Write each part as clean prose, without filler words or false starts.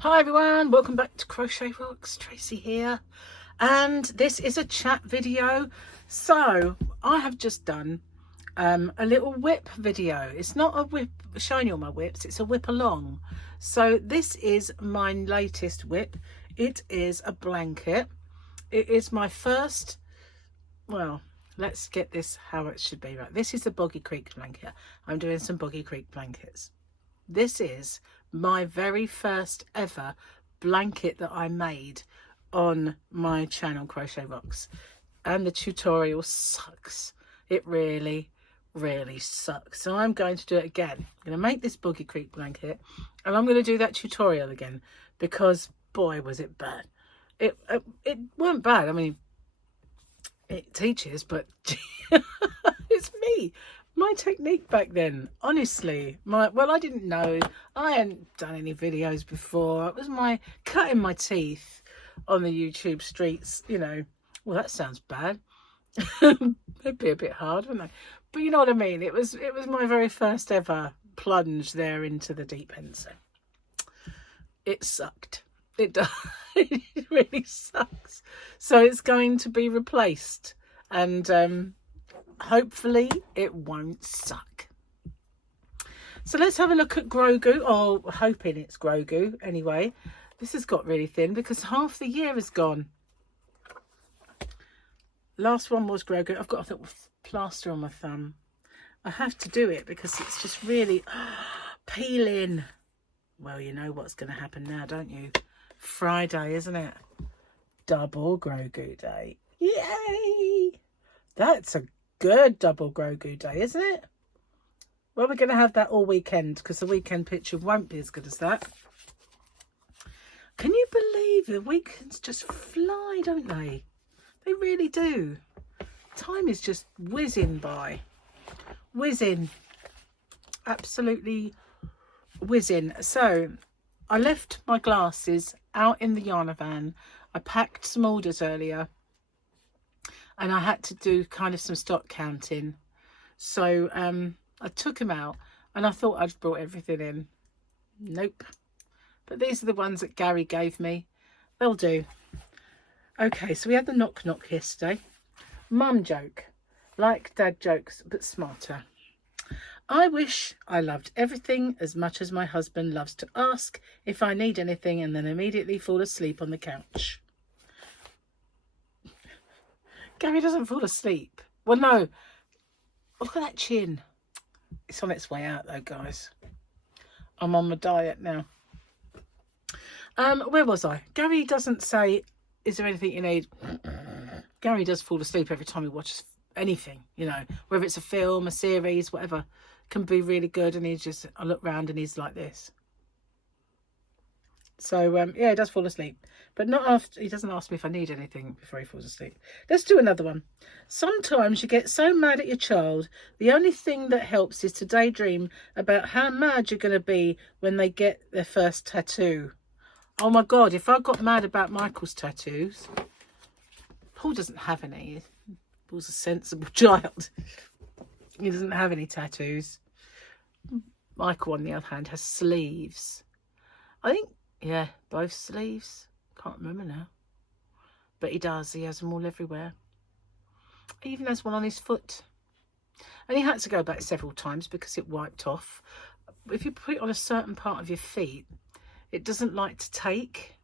Hi everyone, welcome back to Crochet Rocks. Tracy here, and this is a chat video. So I have just done a little whip video. It's not a whip showing you all my whips, it's a whip along. So this is my latest whip. It is a blanket. It is my first, well, let's get this how it should be. Right, this is the Boggy Creek blanket. I'm doing some Boggy Creek blankets. This is my very first ever blanket that I made on my channel, Crochet Rocks. And the tutorial sucks. It really, really sucks. So I'm going to do it again. I'm going to make this Boggy Creek blanket. And I'm going to do that tutorial again. Because, boy, was it bad. It weren't bad. I mean, it teaches, but it's me. My technique back then, honestly, well, I didn't know. I hadn't done any videos before. It was my cutting my teeth on the YouTube streets, you know. Well, that sounds bad. It'd be a bit hard, wouldn't it? But you know what I mean. It was my very first ever plunge there into the deep end. So it sucked. It does. It really sucks. So it's going to be replaced, and hopefully it won't suck. So let's have a look at Grogu, or hoping it's Grogu anyway. This has got really thin because half the year is gone. Last one was Grogu. I've got a little plaster on my thumb. I have to do it because it's just really peeling. Well, you know what's going to happen now, don't you? Friday, isn't it? Double Grogu Day. Yay! That's a good double Grogu Day, isn't it? Well, we're going to have that all weekend because the weekend picture won't be as good as that. Can you believe the weekends just fly, don't they? They really do. Time is just whizzing by. Whizzing. Absolutely whizzing. So I left my glasses out in the yarn van. I packed some orders earlier, and I had to do kind of some stock counting. So I took them out, and I thought I'd brought everything in. Nope. But these are the ones that Gary gave me. They'll do. Okay, so we had the knock knock yesterday. Mum joke. Like dad jokes, but smarter. I wish I loved everything as much as my husband loves to ask if I need anything and then immediately fall asleep on the couch. Gary doesn't fall asleep. Well, no. Look at that chin. It's on its way out though, guys. I'm on my diet now. Where was I? Gary doesn't say, is there anything you need? Gary does fall asleep every time he watches anything, you know, whether it's a film, a series, whatever, can be really good. And I look round and he's like this. So, yeah, he does fall asleep. But not after, he doesn't ask me if I need anything before he falls asleep. Let's do another one. Sometimes you get so mad at your child, the only thing that helps is to daydream about how mad you're going to be when they get their first tattoo. Oh my God, if I got mad about Michael's tattoos, Paul doesn't have any. Paul's a sensible child. He doesn't have any tattoos. Michael, on the other hand, has sleeves. I think, yeah, both sleeves. Can't remember now. But he does. He has them all everywhere. He even has one on his foot. And he had to go back several times because it wiped off. If you put it on a certain part of your feet, it doesn't like to take.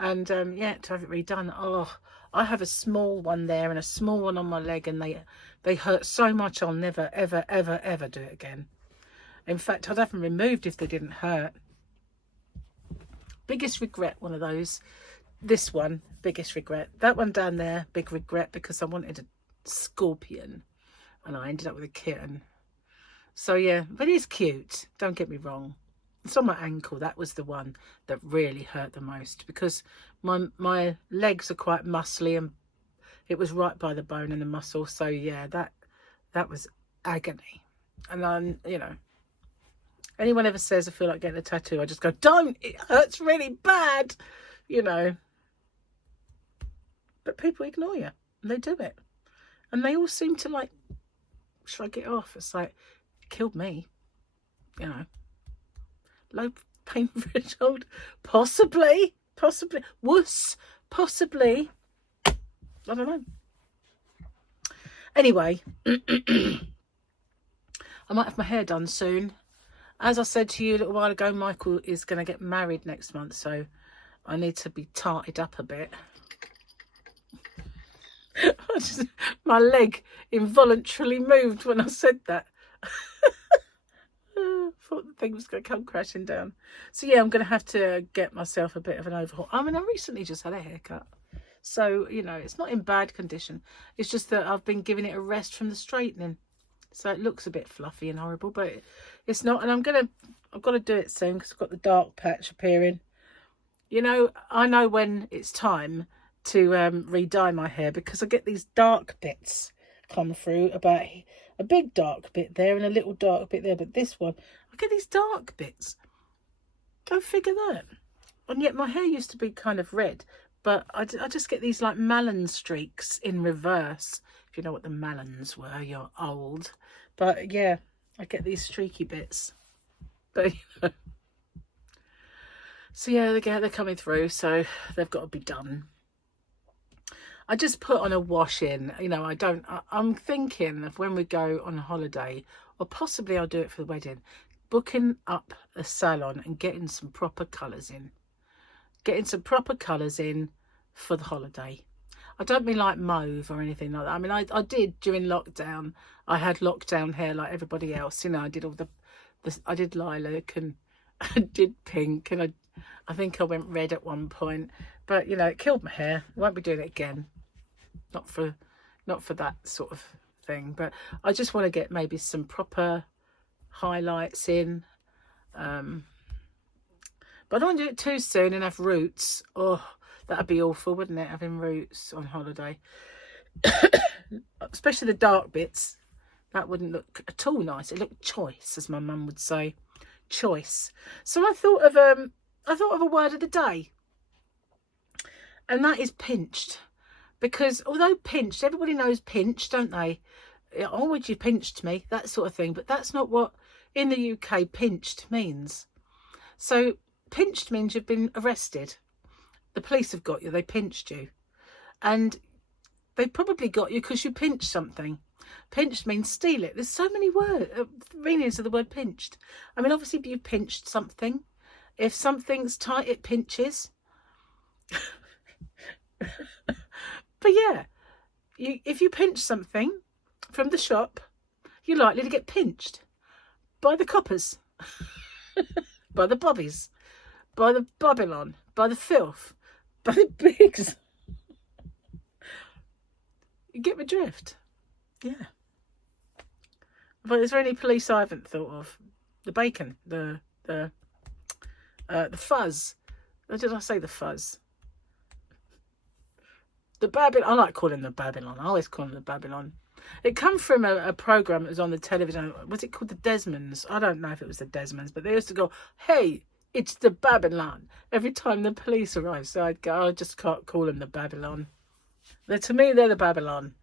And, yeah, to have it redone. Oh, I have a small one there and a small one on my leg, and they hurt so much I'll never, ever, ever, ever do it again. In fact, I'd have them removed if they didn't hurt. Biggest regret, one of those. This one, biggest regret. That one down there, big regret, because I wanted a scorpion and I ended up with a kitten. So yeah, but he's cute, don't get me wrong. It's on my ankle. That was the one that really hurt the most because my legs are quite muscly and it was right by the bone and the muscle. So yeah, that was agony. And then, you know, anyone ever says I feel like getting a tattoo, I just go, don't, it hurts really bad, you know. But people ignore you and they do it. And they all seem to like shrug it off. It's like, it killed me, you know. Low pain threshold? Possibly. Wuss. Possibly. I don't know. Anyway, I might have my hair done soon. As I said to you a little while ago, Michael is going to get married next month, so I need to be tarted up a bit. My leg involuntarily moved when I said that. I thought the thing was going to come crashing down. So yeah, I'm going to have to get myself a bit of an overhaul. I mean, I recently just had a haircut, so you know, it's not in bad condition. It's just that I've been giving it a rest from the straightening, so it looks a bit fluffy and horrible, but it's not. And I've got to do it soon because I've got the dark patch appearing. You know, I know when it's time to re-dye my hair, because I get these dark bits come through, about a big dark bit there and a little dark bit there, but this one, I get these dark bits. Go figure that. And yet my hair used to be kind of red, but I just get these like melon streaks in reverse. If you know what the melons were, you're old. But yeah, I get these streaky bits. But you know. So yeah, they're coming through, so they've got to be done. I just put on a wash in, you know, I'm thinking of when we go on holiday, or possibly I'll do it for the wedding, booking up a salon and getting some proper colours in. Getting some proper colours in for the holiday. I don't mean like mauve or anything like that. I mean, I did during lockdown. I had lockdown hair like everybody else. You know, I did all I did lilac and I did pink, and I think I went red at one point. But, you know, it killed my hair. I won't be doing it again. Not for that sort of thing. But I just want to get maybe some proper highlights in. But I don't want to do it too soon and have roots. Oh, that'd be awful, wouldn't it? Having roots on holiday. Especially the dark bits. That wouldn't look at all nice. It looked choice, as my mum would say. Choice. So I thought of a word of the day. And that is pinched. Because although pinched, everybody knows pinched, don't they? Oh, would you pinched me? That sort of thing. But that's not what in the UK pinched means. So pinched means you've been arrested. The police have got you. They pinched you. And they probably got you because you pinched something. Pinched means steal it. There's so many meanings of the word pinched. I mean, obviously you pinched something. If something's tight, it pinches. But yeah, if you pinch something from the shop, you're likely to get pinched by the coppers, by the bobbies, by the Babylon, by the filth, by the pigs. You get my drift? Yeah. But is there any police I haven't thought of? The bacon, the fuzz. Or did I say the fuzz? The Babylon. I like calling them the Babylon. I always call them the Babylon. It come from a program that was on the television. Was it called the Desmonds? I don't know if it was the Desmonds, but they used to go, "Hey, it's the Babylon," every time the police arrived. So I'd go, I just can't call them the Babylon. To me, they're the Babylon.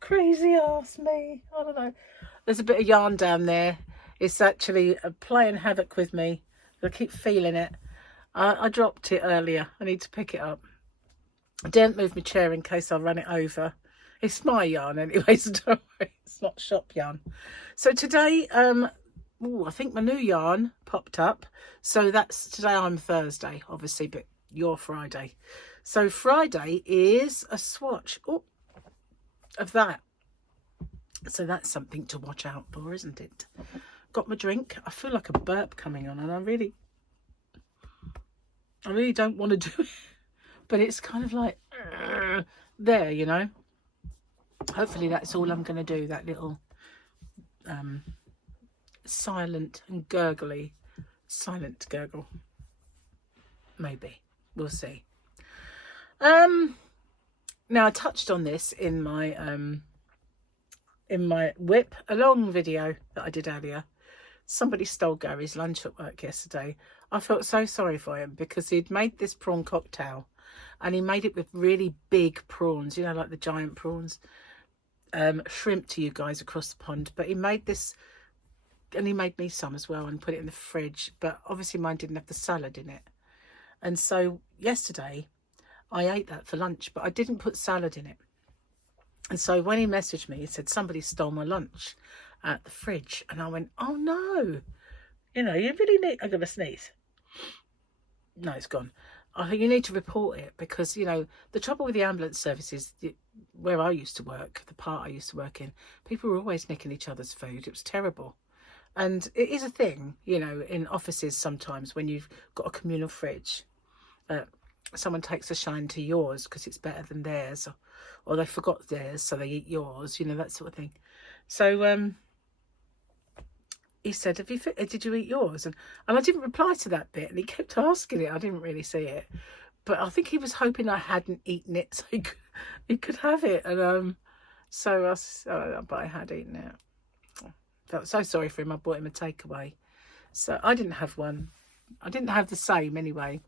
Crazy ass me. I don't know. There's a bit of yarn down there. It's actually playing havoc with me. I keep feeling it. I dropped it earlier. I need to pick it up. I didn't move my chair in case I run it over. It's my yarn anyway, so don't worry. It's not shop yarn. So today, I think my new yarn popped up. So that's today. I'm Thursday, obviously, but you're Friday. So Friday is a swatch of that. So that's something to watch out for, isn't it? Got my drink. I feel like a burp coming on, and I really don't want to do it, but it's kind of like there, you know. Hopefully that's all I'm going to do, that little silent and gurgly silent gurgle. Maybe we'll see. Now I touched on this in my WIP along video that I did earlier. Somebody stole Gary's lunch at work yesterday. I felt so sorry for him because he'd made this prawn cocktail and he made it with really big prawns, you know, like the giant prawns. Shrimp to you guys across the pond. But he made this and he made me some as well and put it in the fridge, but obviously mine didn't have the salad in it. And so yesterday I ate that for lunch, but I didn't put salad in it. And so when he messaged me, he said, somebody stole my lunch at the fridge. And I went, oh no, you know, you really need, I'm going to sneeze. No, it's gone. I think you need to report it because, you know, the trouble with the ambulance services, where I used to work, the part I used to work in, people were always nicking each other's food. It was terrible. And it is a thing, you know, in offices sometimes when you've got a communal fridge, someone takes a shine to yours because it's better than theirs, or they forgot theirs so they eat yours, you know, that sort of thing. So he said, did you eat yours? And I didn't reply to that bit, and he kept asking it. I didn't really see it, but I think he was hoping I hadn't eaten it so he could have it. And but I had eaten it. Felt so sorry for him. I bought him a takeaway, so I didn't have one. I didn't have the same anyway.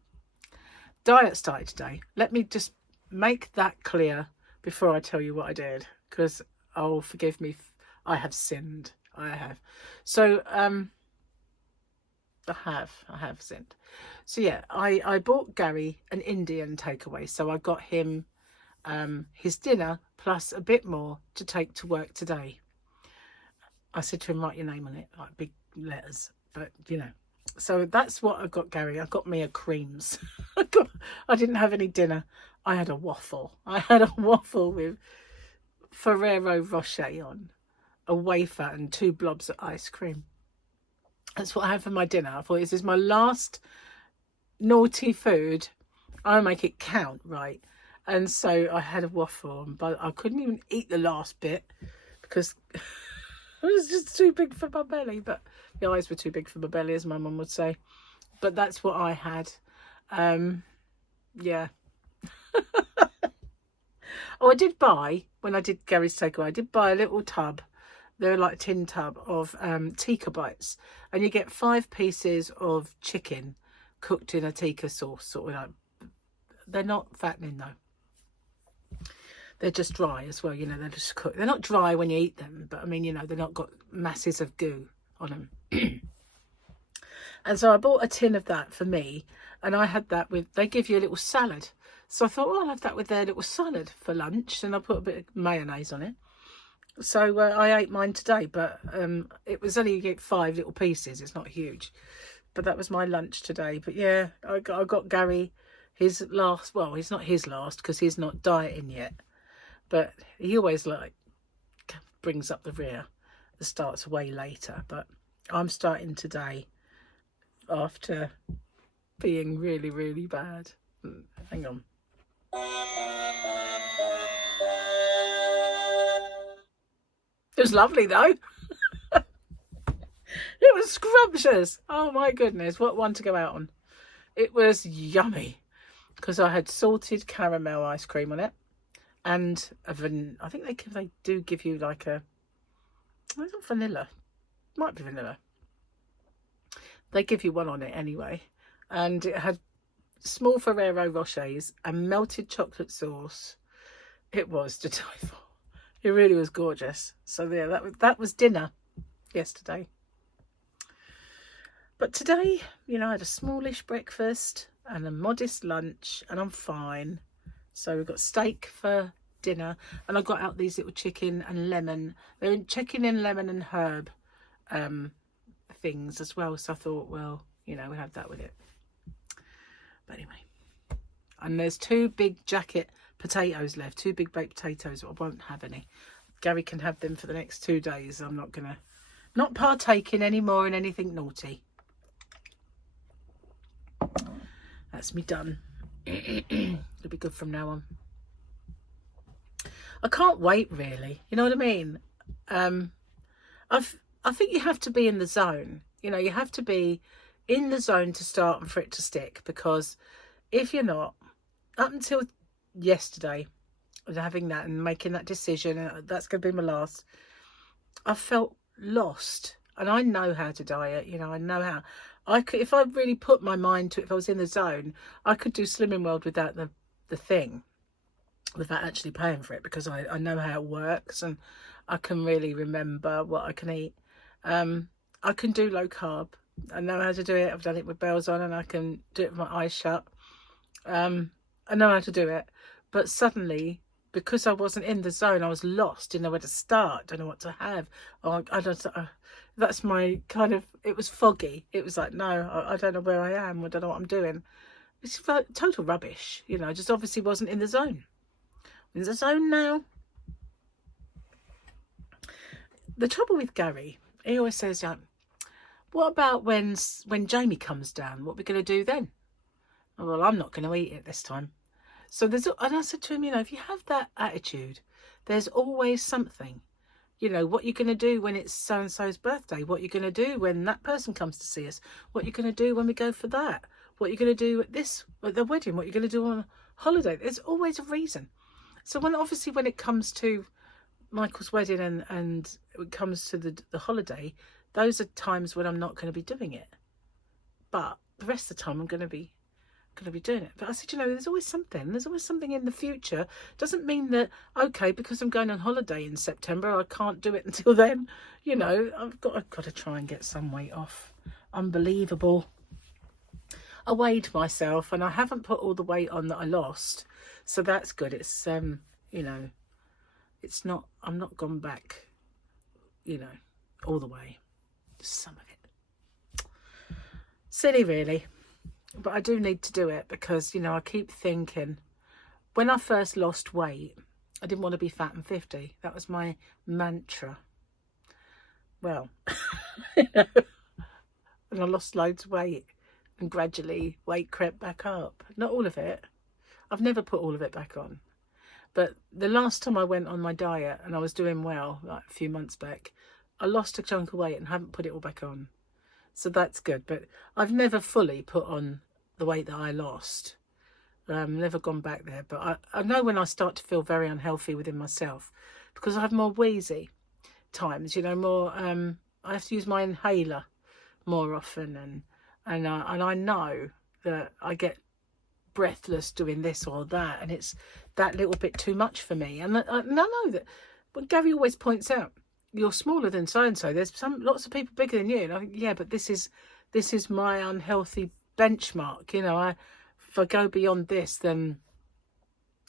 Diet started today. Let me just make that clear before I tell you what I did, because forgive me, I have sinned. I have. So I have sinned. So yeah, I bought Gary an Indian takeaway, so I got him his dinner plus a bit more to take to work today. I said to him, write your name on it, like big letters, but you know. So that's what I got Gary. I got me a creams. I didn't have any dinner. I had a waffle. I had a waffle with Ferrero Rocher on, a wafer and 2 blobs of ice cream. That's what I had for my dinner. I thought, this is my last naughty food. I'll make it count, right? And so I had a waffle, but I couldn't even eat the last bit because it was just too big for my belly. But the eyes were too big for my belly, as my mum would say. But that's what I had. Yeah. Oh, I did buy, when I did Gary's takeaway, I did buy a little tub. They're like a tin tub of tikka bites. And you get 5 pieces of chicken cooked in a tikka sauce. Sort of like, they're not fattening though. They're just dry as well, you know, they're just cooked. They're not dry when you eat them, but I mean, you know, they're not got masses of goo on them. And so I bought a tin of that for me, and I had that with, they give you a little salad. So I thought, well, I'll have that with their little salad for lunch, and I put a bit of mayonnaise on it. So I ate mine today, but it was only, you get 5 little pieces. It's not huge, but that was my lunch today. But yeah, I got Gary his last, well, it's not his last because he's not dieting yet, but he always like brings up the rear. It starts way later, but I'm starting today after being really, really bad. Hang on. It was lovely though. It was scrumptious. Oh my goodness, what one to go out on. It was yummy because I had salted caramel ice cream on it, and I think they do give you like a, it's not vanilla, might be vanilla. They give you one on it anyway, and it had small Ferrero Rochers and melted chocolate sauce. It was to die for. It really was gorgeous. So yeah, that was dinner yesterday. But today, you know, I had a smallish breakfast and a modest lunch, and I'm fine. So we've got steak for dinner, and I got out these little chicken and lemon. They're chicken and lemon and herb things as well. So I thought, well, you know, we'll have that with it. But anyway, and there's 2 big jacket potatoes left, 2 big baked potatoes. I won't have any. Gary can have them for the next 2 days. I'm not gonna partake in any more in anything naughty. That's me done. It'll be good from now on. I can't wait, really. You know what I mean? I think you have to be in the zone. You know, you have to be in the zone to start and for it to stick, because if you're not, up until yesterday, having that and making that decision, and that's going to be my last, I felt lost. And I know how to diet, you know, I know how. I could, if I really put my mind to it, if I was in the zone, I could do Slimming World without the thing, without actually paying for it, because I know how it works and I can really remember what I can eat. I can do low carb. I know how to do it. I've done it with bells on, and I can do it with my eyes shut. I know how to do it. But suddenly, because I wasn't in the zone, I was lost. Didn't know where to start. Don't know what to have. Oh, I don't. That's my kind of. It was foggy. It was like, no, I don't know where I am. I don't know what I'm doing. It's like total rubbish. You know, just obviously wasn't in the zone. In the zone now. The trouble with Gary, he always says, what about when Jamie comes down? What are we going to do then? Oh, well, I'm not going to eat it this time. So and I said to him, you know, if you have that attitude, there's always something. You know, what you're going to do when it's so-and-so's birthday, what you're going to do when that person comes to see us, what you're going to do when we go for that, what you're going to do at the wedding, what you're going to do on holiday. There's always a reason. So obviously when it comes to Michael's wedding and it comes to the holiday, those are times when I'm not going to be doing it. But the rest of the time I'm going to be doing it. But I said, you know, there's always something in the future. Doesn't mean that, okay, because I'm going on holiday in September, I can't do it until then. You know, I've got to try and get some weight off. Unbelievable. I weighed myself and I haven't put all the weight on that I lost, so that's good. It's you know, it's not, I'm not gone back, you know, all the way. Just some of it. Silly, really. But I do need to do it because, you know, I keep thinking, when I first lost weight, I didn't want to be fat and 50. That was my mantra. Well, you know, and I lost loads of weight and gradually weight crept back up. Not all of it. I've never put all of it back on. But the last time I went on my diet and I was doing well, like a few months back, I lost a chunk of weight and haven't put it all back on. So that's good. But I've never fully put on the weight that I lost. Never gone back there. But I know when I start to feel very unhealthy within myself, because I have more wheezy times, you know, more, I have to use my inhaler more often. And I know that I get breathless doing this or that, and it's that little bit too much for me. And I know that, but Gary always points out, you're smaller than so-and-so. There's lots of people bigger than you. And I think, yeah, but this is my unhealthy benchmark. You know, if I go beyond this, then,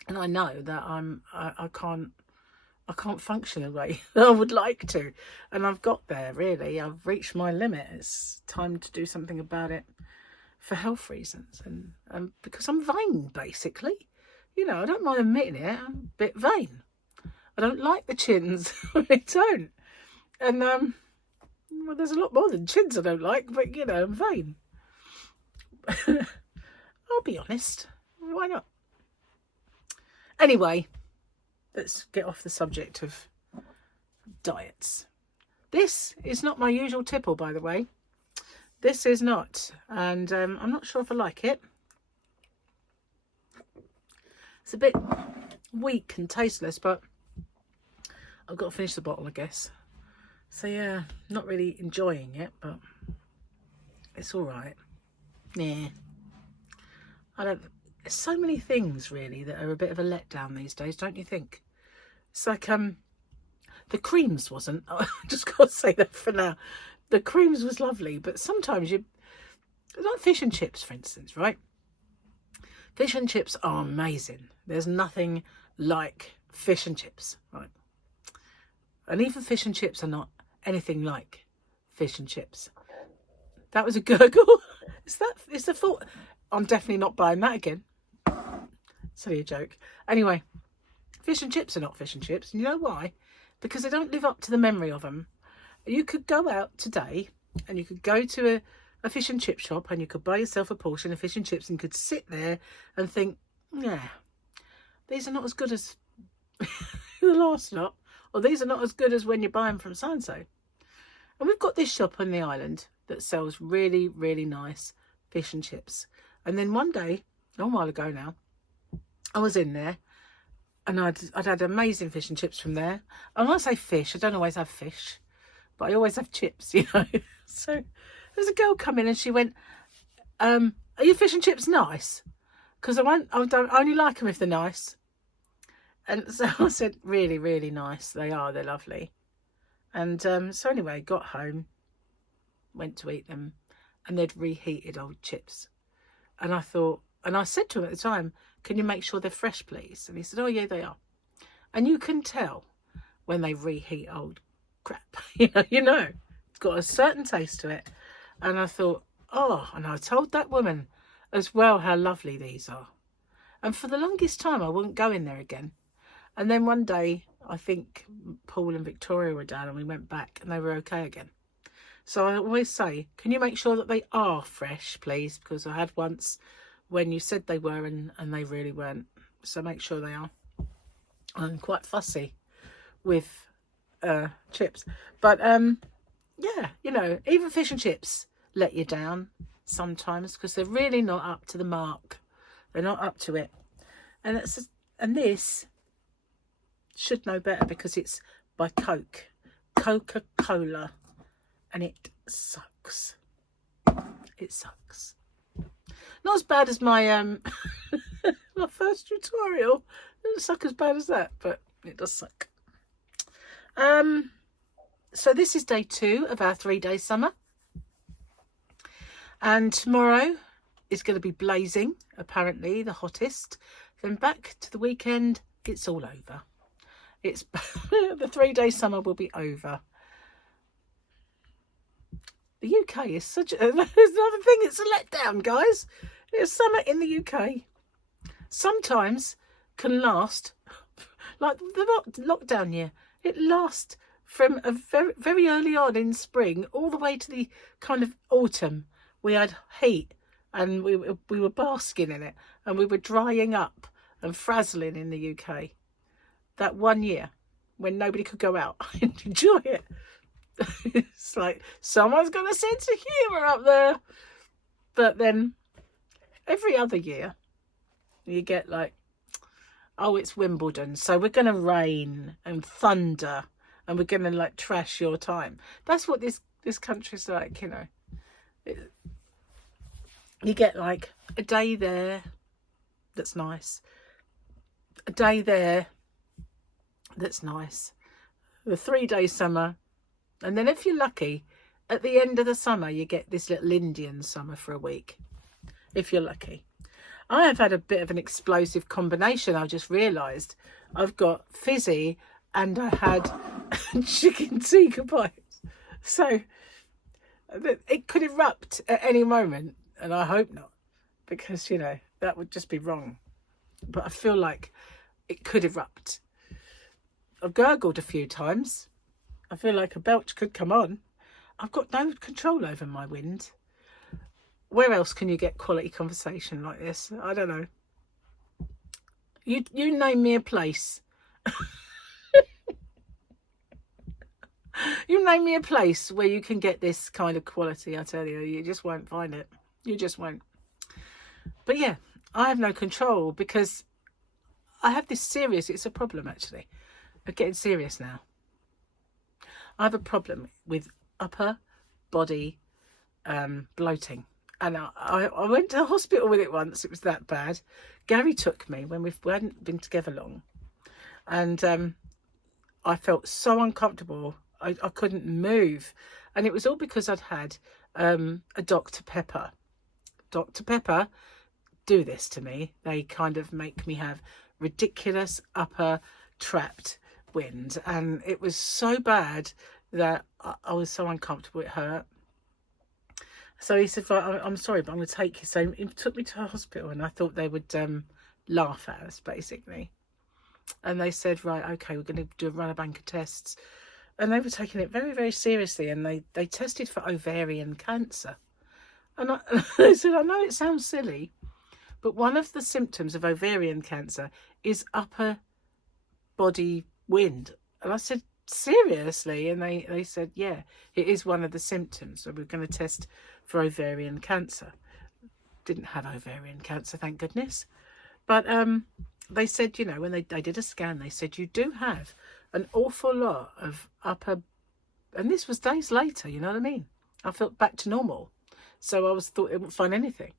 and I know that I can't function the way I would like to. And I've got there, really. I've reached my limit. It's time to do something about it for health reasons. And because I'm vain, basically. You know, I don't mind admitting it. I'm a bit vain. I don't like the chins. I don't. And, well, there's a lot more than chins I don't like, but, you know, I'm vain. I'll be honest. Why not? Anyway, let's get off the subject of diets. This is not my usual tipple, by the way. This is not. And I'm not sure if I like it. It's a bit weak and tasteless, but I've got to finish the bottle, I guess. So yeah, not really enjoying it, but it's all right. Yeah. There's so many things really that are a bit of a letdown these days, don't you think? It's like the creams wasn't. I just got to say that for now. The creams was lovely, but sometimes like fish and chips, for instance, right? Fish and chips are amazing. There's nothing like fish and chips, right? And even fish and chips are not anything like fish and chips. That was a gurgle. Is the fault? I'm definitely not buying that again. Silly a joke. Anyway, fish and chips are not fish and chips. And you know why? Because they don't live up to the memory of them. You could go out today and you could go to a fish and chip shop and you could buy yourself a portion of fish and chips and you could sit there and think, yeah, these are not as good as the last lot. Or these are not as good as when you buy them from so-and-so. And we've got this shop on the island that sells really, really nice fish and chips. And then one day, a while ago now, I was in there and I'd had amazing fish and chips from there. And when I say fish, I don't always have fish, but I always have chips, you know. So there's a girl come in and she went, are your fish and chips nice? Because I only like them if they're nice. And so I said, really, really nice. They are. They're lovely. And so anyway, got home. went to eat them, and they'd reheated old chips. And I thought, and I said to him at the time, can you make sure they're fresh, please? And he said, oh, yeah, they are. And you can tell when they reheat old crap. You know, it's got a certain taste to it. And I thought, oh, and I told that woman as well how lovely these are. And for the longest time, I wouldn't go in there again. And then one day, I think Paul and Victoria were down and we went back and they were okay again. So I always say, can you make sure that they are fresh, please? Because I had once when you said they were and they really weren't. So make sure they are. I'm quite fussy with chips. But, yeah, you know, even fish and chips let you down sometimes because they're really not up to the mark. They're not up to it. And this should know better because it's by Coca-Cola. And it sucks. It sucks. Not as bad as my my first tutorial. It doesn't suck as bad as that, but it does suck. So this is day 2 of our 3-day summer. And tomorrow is going to be blazing, apparently the hottest. Then back to the weekend, it's all over. It's the 3-day summer will be over. The UK is such a... There's another thing, it's a letdown, guys. It's summer in the UK. Sometimes can last, like the lockdown year, it lasts from a very, very early on in spring all the way to the kind of autumn. We had heat and we were basking in it and we were drying up and frazzling in the UK. That one year when nobody could go out and enjoy it. It's like someone's got a sense of humour up there. But then every other year you get like, oh, it's Wimbledon, so we're going to rain and thunder and we're going to like trash your time. That's what this country's like, you know. You get like a day there that's nice, a day there that's nice, the 3-day summer. And then if you're lucky, at the end of the summer, you get this little Indian summer for a week, if you're lucky. I have had a bit of an explosive combination. I just realised I've got fizzy and I had chicken tikka pies. So it could erupt at any moment, and I hope not, because, you know, that would just be wrong. But I feel like it could erupt. I've gurgled a few times. I feel like a belch could come on. I've got no control over my wind. Where else can you get quality conversation like this? I don't know. You name me a place. You name me a place where you can get this kind of quality, I tell you. You just won't find it. You just won't. But yeah, I have no control because I have this serious... It's a problem, actually. I'm getting serious now. I have a problem with upper body bloating. And I went to the hospital with it once. It was that bad. Gary took me when we hadn't been together long. And I felt so uncomfortable. I couldn't move. And it was all because I'd had a Dr. Pepper. Dr. Pepper do this to me. They kind of make me have ridiculous upper trapped wind. And it was so bad that I was so uncomfortable, it hurt. So he said, well, I'm sorry, but I'm going to take you. So he took me to a hospital and I thought they would laugh at us, basically. And they said, right, okay, we're going to run a bank of tests. And they were taking it very, very seriously. And they tested for ovarian cancer. And they said, I know it sounds silly, but one of the symptoms of ovarian cancer is upper body wind. And I said, seriously? And they said, yeah, it is one of the symptoms. So we're going to test for ovarian cancer. Didn't have ovarian cancer, thank goodness. But they said, you know, when they did a scan, they said, you do have an awful lot of upper... And this was days later, you know what I mean? I felt back to normal. So I thought it wouldn't find anything.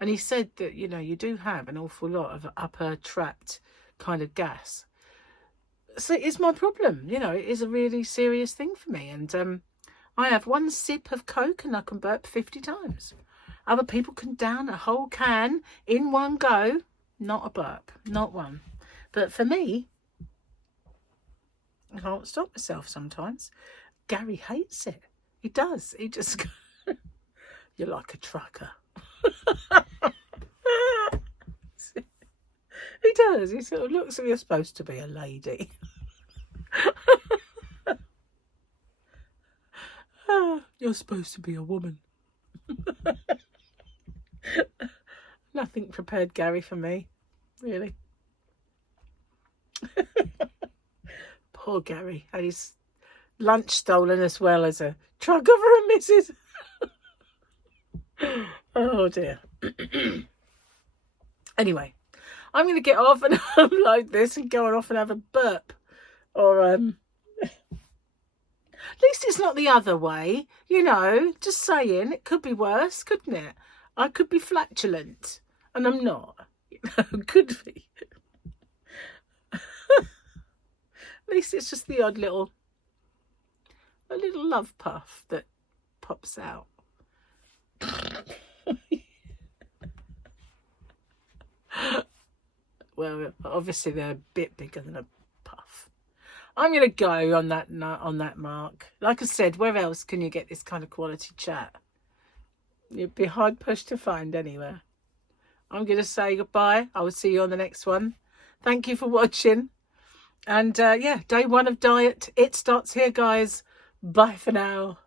And he said that, you know, you do have an awful lot of upper trapped kind of gas. So it's my problem, you know, it is a really serious thing for me. And I have one sip of Coke and I can burp 50 times. Other people can down a whole can in one go. Not a burp, not one. But for me, I can't stop myself sometimes. Gary hates it. He does. He just you're like a trucker. He does. He sort of looks like you're supposed to be a lady. You're supposed to be a woman. Nothing prepared Gary for me, really. Poor Gary. Had his lunch stolen as well as a trucker for a missus. Oh dear. Anyway, I'm going to get off and upload this and go off and have a burp. Or, at least it's not the other way. You know, just saying, it could be worse, couldn't it? I could be flatulent, and I'm not. You know, could be. At least it's just the odd little, a little love puff that pops out. Well, obviously they're a bit bigger than a puff. I'm going to go on that mark. Like I said, where else can you get this kind of quality chat? You'd be hard pushed to find anywhere. I'm going to say goodbye. I will see you on the next one. Thank you for watching. And yeah, day 1 of diet. It starts here, guys. Bye for now.